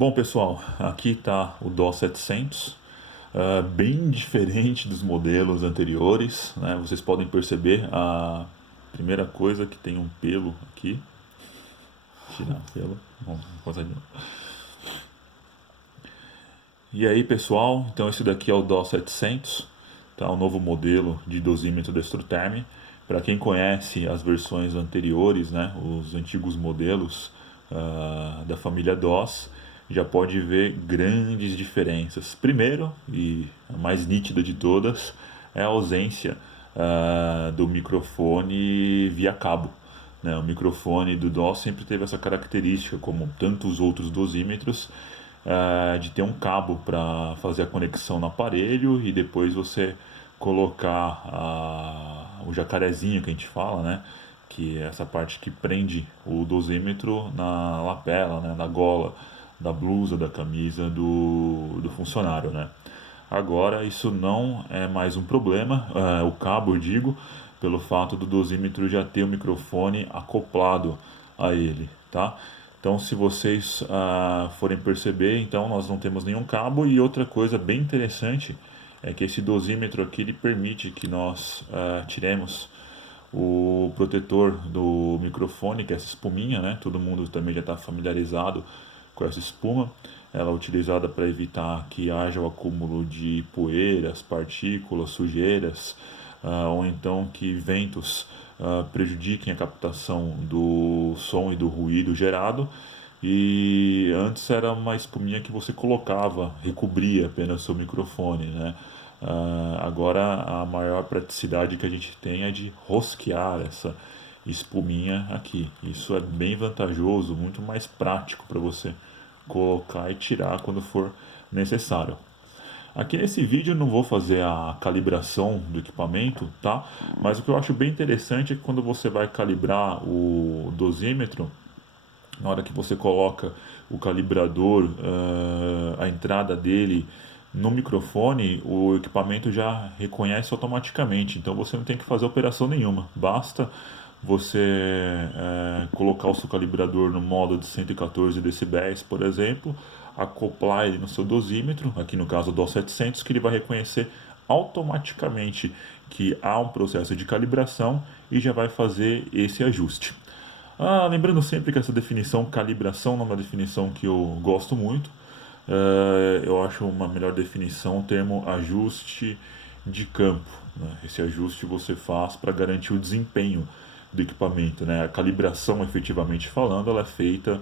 Bom, pessoal, aqui está o DOS 700, bem diferente dos modelos anteriores, né? Vocês podem perceber a primeira coisa que tem um pelo aqui, tirar o pelo, bom, vou fazer de novo. E aí, pessoal, então esse daqui é o DOS 700, tá? O novo modelo de dosímetro Dextrotherm. Para quem conhece as versões anteriores, né, os antigos modelos da família DOS, já pode ver grandes diferenças. Primeiro, e a mais nítida de todas, é a ausência do microfone via cabo, né? O microfone do DOS sempre teve essa característica, como tantos outros dosímetros, de ter um cabo para fazer a conexão no aparelho e depois você colocar o jacarezinho que a gente fala, né? Que é essa parte que prende o dosímetro na lapela, né? Na gola da blusa, da camisa do funcionário, né? Agora isso não é mais um problema, o cabo eu digo, pelo fato do dosímetro já ter o microfone acoplado a ele, tá? Então, se vocês forem perceber, então nós não temos nenhum cabo. E outra coisa bem interessante é que esse dosímetro aqui ele permite que nós tiremos o protetor do microfone, que é essa espuminha, né? Todo mundo também já está familiarizado com essa espuma. Ela é utilizada para evitar que haja o acúmulo de poeiras, partículas, sujeiras, ou então que ventos prejudiquem a captação do som e do ruído gerado. E antes era uma espuminha que você colocava, recobria apenas o seu microfone, né? Agora a maior praticidade que a gente tem é de rosquear essa espuminha aqui. Isso é bem vantajoso, muito mais prático para você colocar e tirar quando for necessário. Aqui nesse vídeo eu não vou fazer a calibração do equipamento, tá? Mas o que eu acho bem interessante é que quando você vai calibrar o dosímetro, na hora que você coloca o calibrador, a entrada dele no microfone, o equipamento já reconhece automaticamente. Então você não tem que fazer operação nenhuma. Basta você colocar o seu calibrador no modo de 114 decibéis, por exemplo, acoplar ele no seu dosímetro, aqui no caso do 700, que ele vai reconhecer automaticamente que há um processo de calibração e já vai fazer esse ajuste. Lembrando sempre que essa definição calibração não é uma definição que eu gosto muito. Eu acho uma melhor definição o termo ajuste de campo, né? Esse ajuste você faz para garantir o desempenho do equipamento, né? A calibração, efetivamente falando, ela é feita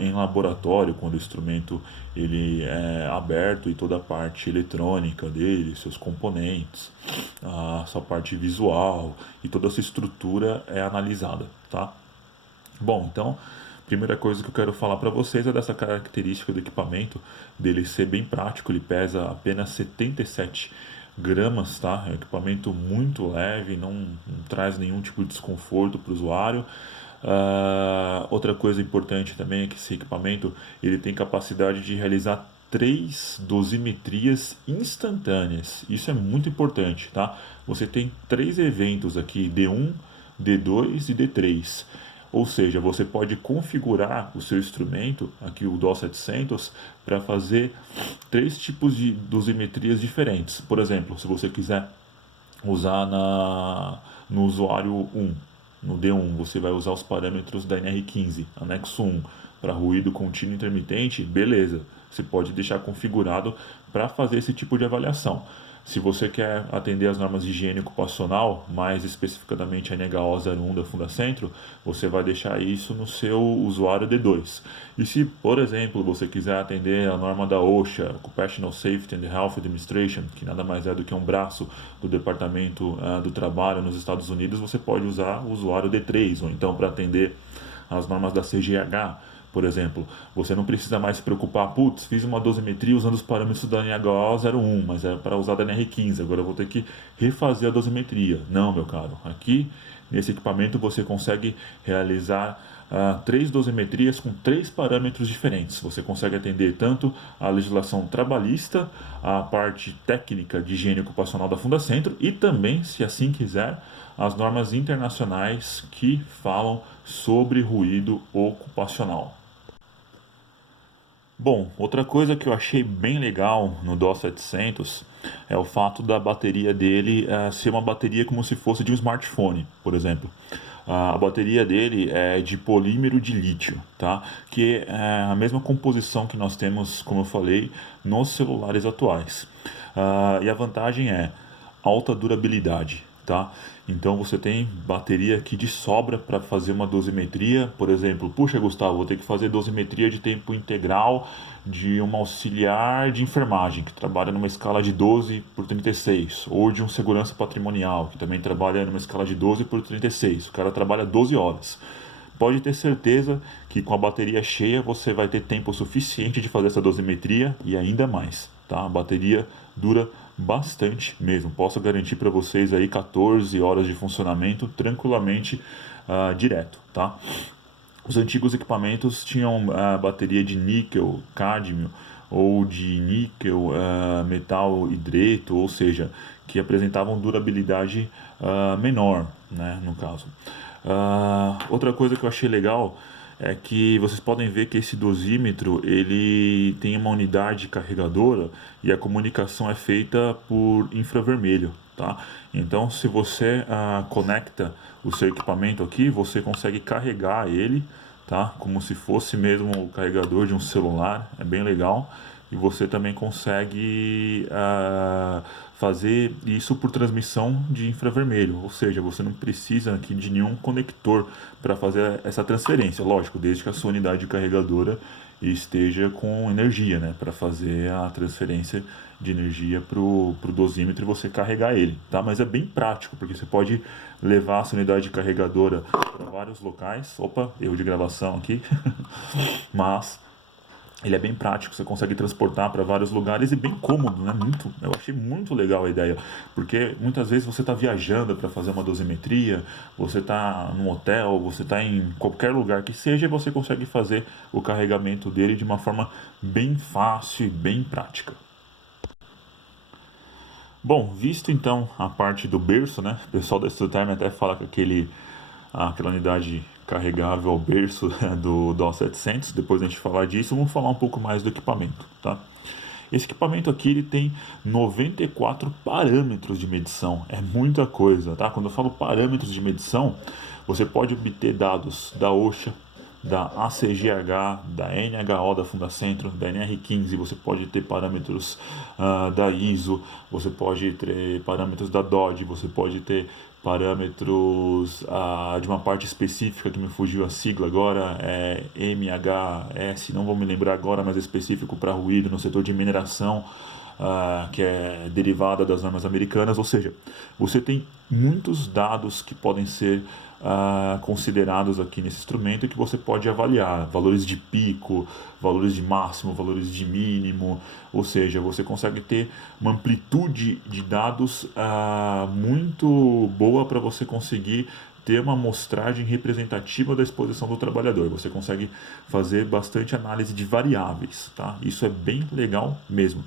em laboratório, quando o instrumento ele é aberto e toda a parte eletrônica dele, seus componentes, a sua parte visual e toda essa estrutura é analisada, tá? Bom, então, primeira coisa que eu quero falar para vocês é dessa característica do equipamento, dele ser bem prático, ele pesa apenas 77 gramas, tá? É um equipamento muito leve, não traz nenhum tipo de desconforto para o usuário. Outra coisa importante também é que esse equipamento ele tem capacidade de realizar três dosimetrias instantâneas. Isso é muito importante, tá? Você tem três eventos aqui, D1, D2 e D3. Ou seja, você pode configurar o seu instrumento, aqui o DOS 700, para fazer três tipos de dosimetrias diferentes. Por exemplo, se você quiser usar no usuário 1, no D1, você vai usar os parâmetros da NR15, anexo 1, para ruído contínuo intermitente, beleza. Você pode deixar configurado para fazer esse tipo de avaliação. Se você quer atender as normas de higiene ocupacional, mais especificamente a NHO 01 da Fundacentro, você vai deixar isso no seu usuário D2. E se, por exemplo, você quiser atender a norma da OSHA, Occupational Safety and Health Administration, que nada mais é do que um braço do Departamento do Trabalho nos Estados Unidos, você pode usar o usuário D3, ou então para atender as normas da CGH, por exemplo, você não precisa mais se preocupar, putz, fiz uma dosimetria usando os parâmetros da NHO 01, mas é para usar da NR15, agora eu vou ter que refazer a dosimetria. Não, meu caro, aqui nesse equipamento você consegue realizar três dosimetrias com três parâmetros diferentes. Você consegue atender tanto a legislação trabalhista, a parte técnica de higiene ocupacional da Fundacentro e também, se assim quiser, as normas internacionais que falam sobre ruído ocupacional. Bom, outra coisa que eu achei bem legal no DOS 700 é o fato da bateria dele ser uma bateria como se fosse de um smartphone, por exemplo. A bateria dele é de polímero de lítio, tá? Que é a mesma composição que nós temos, como eu falei, nos celulares atuais. E a vantagem é alta durabilidade, tá? Então você tem bateria aqui de sobra para fazer uma dosimetria, por exemplo, puxa Gustavo, vou ter que fazer dosimetria de tempo integral de uma auxiliar de enfermagem que trabalha numa escala de 12 por 36, ou de um segurança patrimonial que também trabalha numa escala de 12 por 36. O cara trabalha 12 horas. Pode ter certeza que com a bateria cheia você vai ter tempo suficiente de fazer essa dosimetria e ainda mais, tá? A bateria dura bastante mesmo. Posso garantir para vocês aí 14 horas de funcionamento tranquilamente direto, tá? Os antigos equipamentos tinham bateria de níquel, cádmio ou de níquel, metal hidreto, ou seja, que apresentavam durabilidade menor, né, no caso. Outra coisa que eu achei legal é que vocês podem ver que esse dosímetro ele tem uma unidade carregadora e a comunicação é feita por infravermelho, tá? Então, se você conecta o seu equipamento aqui, você consegue carregar ele, tá? Como se fosse mesmo o carregador de um celular, é bem legal. E você também consegue fazer isso por transmissão de infravermelho, ou seja, você não precisa aqui de nenhum conector para fazer essa transferência, lógico, desde que a sua unidade carregadora esteja com energia, né, para fazer a transferência de energia para o dosímetro e você carregar ele, tá? Mas é bem prático, porque você pode levar a sua unidade carregadora para vários locais. Opa, erro de gravação aqui. Mas ele é bem prático, você consegue transportar para vários lugares e bem cômodo, né? Eu achei muito legal a ideia, porque muitas vezes você está viajando para fazer uma dosimetria, você está num hotel, você está em qualquer lugar que seja, e você consegue fazer o carregamento dele de uma forma bem fácil e bem prática. Bom, visto então a parte do berço, né? O pessoal da Stutime até fala que aquela unidade carregável ao berço do DOS 700. Depois a gente falar disso, vamos falar um pouco mais do equipamento, tá? Esse equipamento aqui ele tem 94 parâmetros de medição, é muita coisa, tá? Quando eu falo parâmetros de medição, você pode obter dados da OSHA, da ACGH, da NHO da Fundacentro, da NR15, você pode ter parâmetros da ISO, você pode ter parâmetros da DOD, você pode ter parâmetros de uma parte específica que me fugiu a sigla agora, é MHS, não vou me lembrar agora, mas é específico para ruído no setor de mineração, que é derivada das normas americanas, ou seja, você tem muitos dados que podem ser considerados aqui nesse instrumento e que você pode avaliar, valores de pico, valores de máximo, valores de mínimo, ou seja, você consegue ter uma amplitude de dados muito boa para você conseguir ter uma amostragem representativa da exposição do trabalhador. Você consegue fazer bastante análise de variáveis, tá? Isso é bem legal mesmo.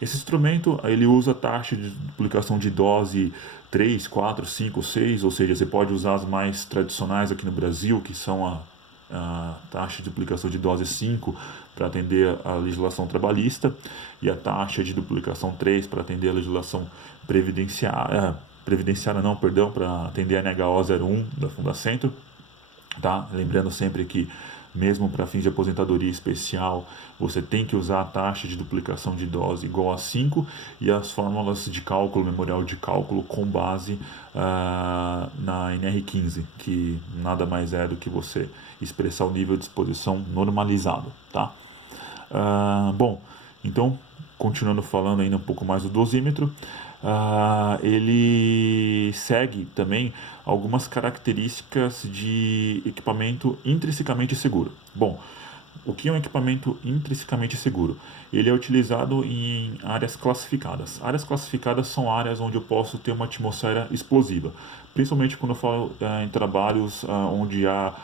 Esse instrumento ele usa taxa de duplicação de dose 3, 4, 5, 6, ou seja, você pode usar as mais tradicionais aqui no Brasil, que são a taxa de duplicação de dose 5 para atender a legislação trabalhista e a taxa de duplicação 3 para atender a legislação previdenciária não, perdão, para atender a NHO 01 da Fundacentro, tá? Lembrando sempre que mesmo para fins de aposentadoria especial, você tem que usar a taxa de duplicação de dose igual a 5 e as fórmulas de cálculo, memorial de cálculo com base na NR15, que nada mais é do que você expressar o nível de exposição normalizado, tá? Bom, então, continuando falando ainda um pouco mais do dosímetro, ele segue também algumas características de equipamento intrinsecamente seguro. Bom, o que é um equipamento intrinsecamente seguro? Ele é utilizado em áreas classificadas. Áreas classificadas são áreas onde eu posso ter uma atmosfera explosiva, principalmente quando eu falo em trabalhos onde há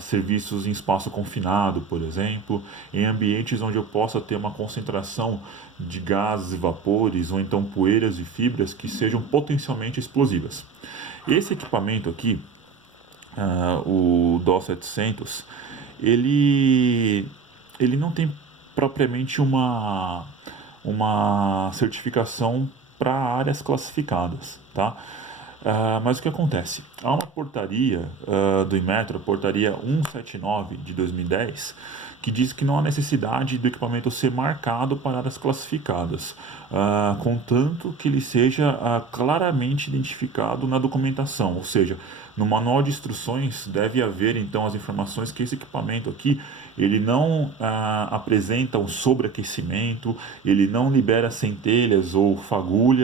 serviços em espaço confinado, por exemplo, em ambientes onde eu possa ter uma concentração de gases e vapores ou então poeiras e fibras que sejam potencialmente explosivas. Esse equipamento aqui, o DOS 700, ele ele não tem propriamente uma certificação para áreas classificadas, tá? Mas o que acontece? Há uma portaria do Inmetro, a portaria 179 de 2010, que diz que não há necessidade do equipamento ser marcado para áreas classificadas, contanto que ele seja claramente identificado na documentação, ou seja, no manual de instruções deve haver então as informações que esse equipamento aqui ele não apresenta um sobreaquecimento, ele não libera centelhas ou fagulhas